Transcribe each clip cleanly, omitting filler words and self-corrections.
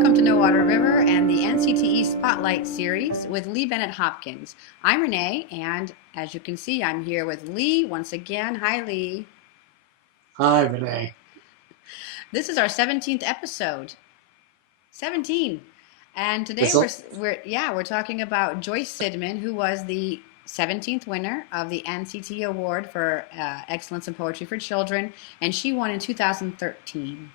welcome to No Water River and the NCTE Spotlight series with Bennett Hopkins. I'm Renee, and as you can see, I'm here with Lee once again. Hi, Lee. Hi, Renee. This is our 17th episode. 17. And today It's a, we're talking about Joyce Sidman, who was the 17th winner of the NCTE Award for Excellence in Poetry for Children, and she won in 2013.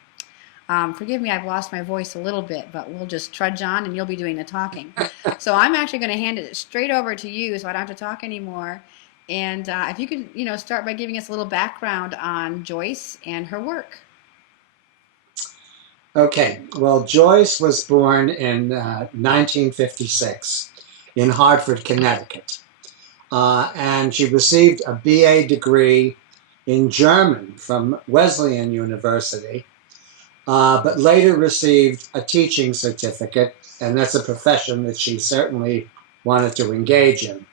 Forgive me, I've lost my voice a little bit, but we'll just trudge on and you'll be doing the talking. So I'm actually going to hand it straight over to you so I don't have to talk anymore. And if you could, start by giving us a little background on Joyce and her work. okay. Well, Joyce was born in 1956 in Hartford, Connecticut. And she received a BA degree in German from Wesleyan University, but later received a teaching certificate, and that's a profession that she certainly wanted to engage in.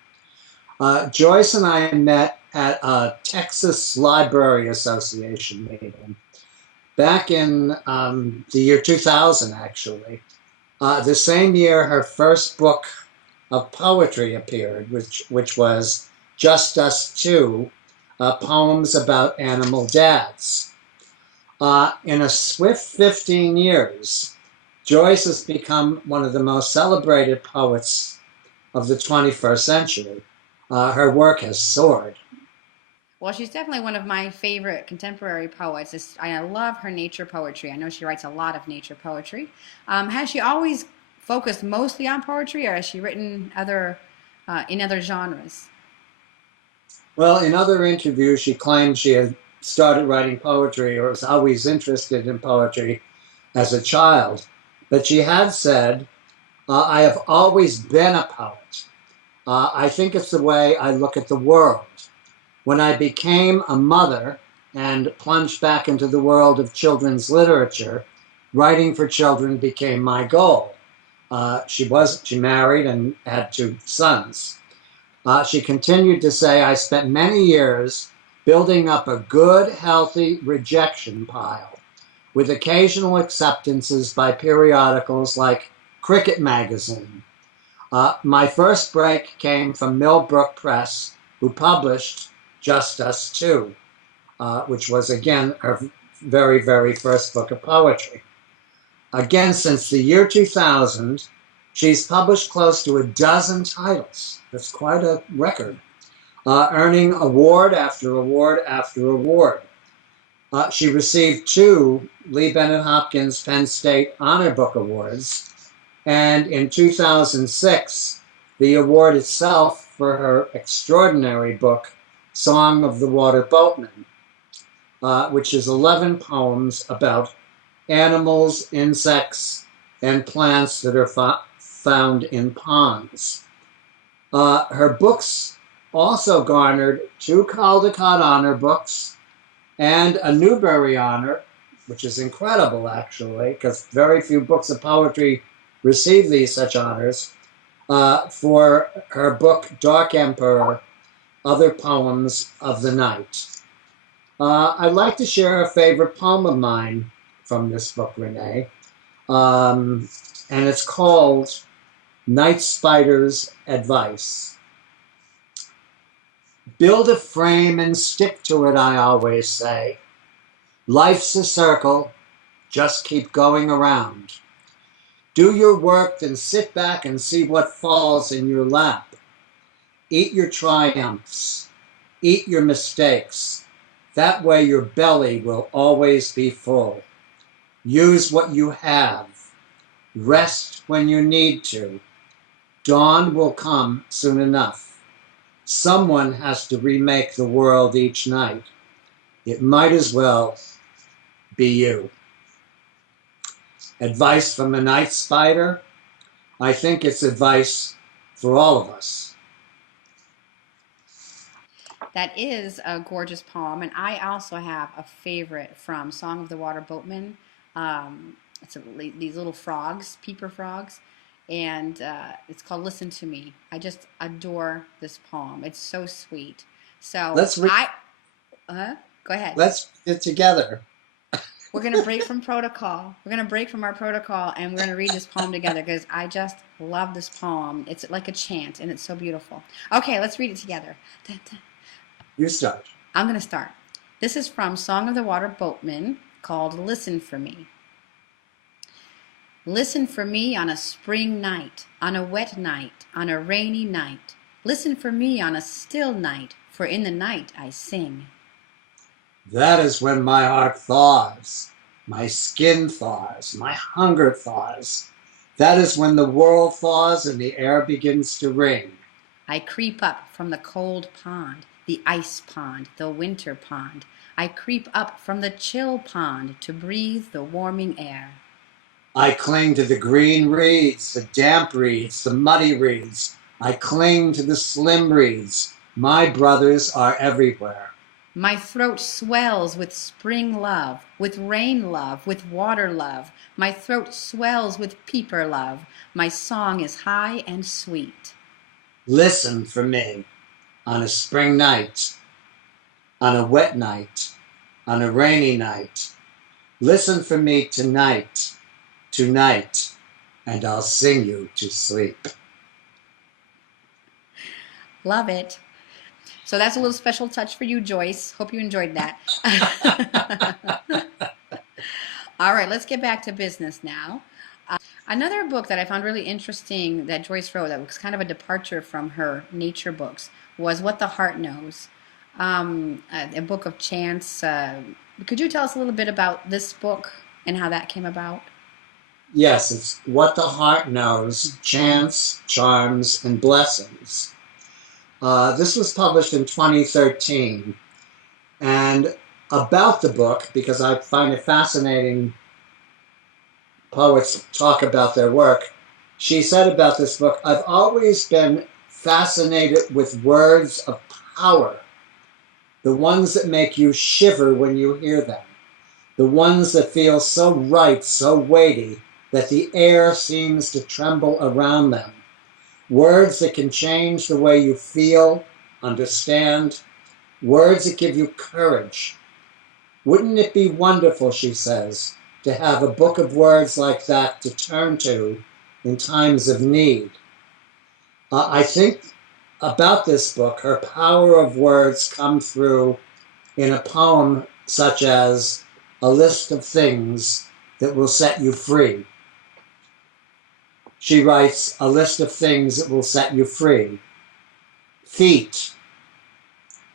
Joyce and I met at a Texas Library Association meeting back in the year 2000, actually. The same year her first book of poetry appeared, which was Just Us Two, Poems About Animal Dads. In a swift 15 years, Joyce has become one of the most celebrated poets of the 21st century. Her work has soared. Well, she's definitely one of my favorite contemporary poets. I love her nature poetry. I know she writes a lot of nature poetry. Has she always focused mostly on poetry, or has she written in other genres? Well, in other interviews, she claimed she had started writing poetry or was always interested in poetry as a child. But she had said, I have always been a poet. I think it's the way I look at the world. When I became a mother and plunged back into the world of children's literature, writing for children became my goal. She married and had two sons. She continued to say, I spent many years building up a good, healthy rejection pile with occasional acceptances by periodicals like Cricket Magazine. My first break came from Millbrook Press, who published Just Us Two, which was, again, her very, very first book of poetry. Again, since the year 2000, she's published close to a dozen titles. That's quite a record, earning award after award after award. She received two Bennett Hopkins Penn State Honor Book Awards, and in 2006, the award itself for her extraordinary book, Song of the Water Boatman, which is 11 poems about animals, insects, and plants that are found in ponds. Her books also garnered two Caldecott Honor books and a Newbery Honor, which is incredible, actually, because very few books of poetry receive these such honors, for her book Dark Emperor, Other Poems of the Night. I'd like to share a favorite poem of mine from this book, Renee, and it's called Night Spider's Advice. Build a frame and stick to it, I always say. Life's a circle, just keep going around. Do your work, then sit back and see what falls in your lap. Eat your triumphs, eat your mistakes. That way your belly will always be full. Use what you have. Rest when you need to. Dawn will come soon enough. Someone has to remake the world each night. It might as well be you. Advice from a night spider? I think it's advice for all of us. That is a gorgeous poem, and I also have a favorite from Song of the Water Boatman. These little frogs, peeper frogs, and it's called Listen to Me. I just adore this poem. It's so sweet. So Let's read go ahead. it together. We're going to break from protocol. We're going to break from our protocol, and we're going to read this poem together because I just love this poem. It's like a chant, and it's so beautiful. Okay, let's read it together. You start. I'm going to start. This is from Song of the Water Boatman called Listen for Me. Listen for me on a spring night, on a wet night, on a rainy night. Listen for me on a still night, for in the night I sing. That is when my heart thaws, my skin thaws, my hunger thaws. That is when the world thaws and the air begins to ring. I creep up from the cold pond, the ice pond, the winter pond. I creep up from the chill pond to breathe the warming air. I cling to the green reeds, the damp reeds, the muddy reeds. I cling to the slim reeds. My brothers are everywhere. My throat swells with spring love, with rain love, with water love. My throat swells with peeper love. My song is high and sweet. Listen for me on a spring night, on a wet night, on a rainy night. Listen for me tonight, tonight, and I'll sing you to sleep. Love it. So that's a little special touch for you, Joyce. Hope you enjoyed that. All right, let's get back to business now. Another book that I found really interesting that Joyce wrote that was kind of a departure from her nature books was What the Heart Knows, a book of chants. Could you tell us a little bit about this book and how that came about? Yes, it's What the Heart Knows, Chants, Charms, and Blessings. This was published in 2013. And about the book, because I find it fascinating poets talk about their work, she said about this book, I've always been fascinated with words of power, the ones that make you shiver when you hear them, the ones that feel so right, so weighty, that the air seems to tremble around them. Words that can change the way you feel, understand, words that give you courage. Wouldn't it be wonderful, she says, to have a book of words like that to turn to in times of need? I think about this book, her power of words come through in a poem such as A List of Things That Will Set You Free. She writes, a list of things that will set you free. Feet,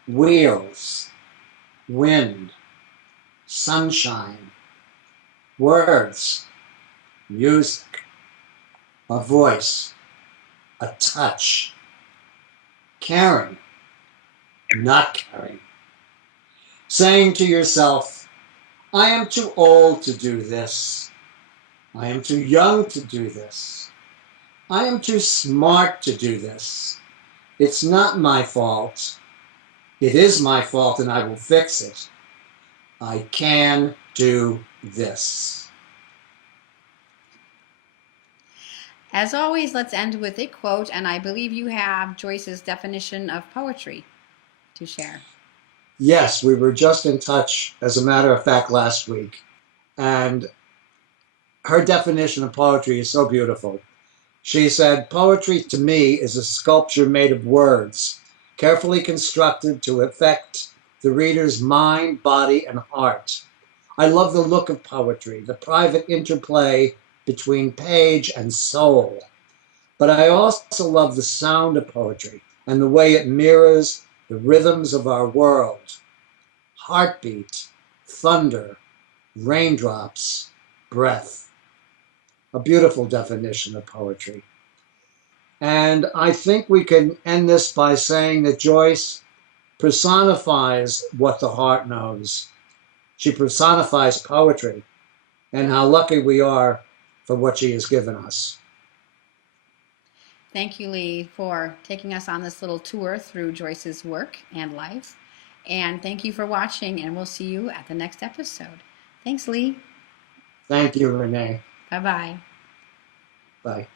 wheels, wind, sunshine, words, music, a voice, a touch, caring, not caring. Saying to yourself, I am too old to do this. I am too young to do this. I am too smart to do this. It's not my fault. It is my fault and I will fix it. I can do this. As always, let's end with a quote, and I believe you have Joyce's definition of poetry to share. Yes, we were just in touch, as a matter of fact, last week. And her definition of poetry is so beautiful. She said, poetry to me is a sculpture made of words, carefully constructed to affect the reader's mind, body, and heart. I love the look of poetry, the private interplay between page and soul. But I also love the sound of poetry and the way it mirrors the rhythms of our world. Heartbeat, thunder, raindrops, breath. A beautiful definition of poetry. And I think we can end this by saying that Joyce personifies what the heart knows. She personifies poetry and how lucky we are for what she has given us. Thank you, Lee, for taking us on this little tour through Joyce's work and life. And thank you for watching, and we'll see you at the next episode. Thanks, Lee. Thank you, Renee. Bye-bye. Bye.